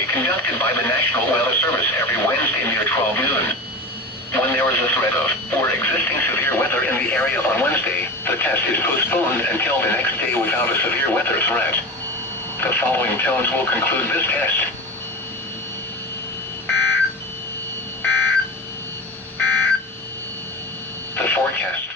normally conducted by the National Weather Service every Wednesday near 12 noon. When there is a threat of, or existing severe weather in the area on Wednesday, the test is postponed until the next day without a severe weather threat. The following tones will conclude this test. The forecast.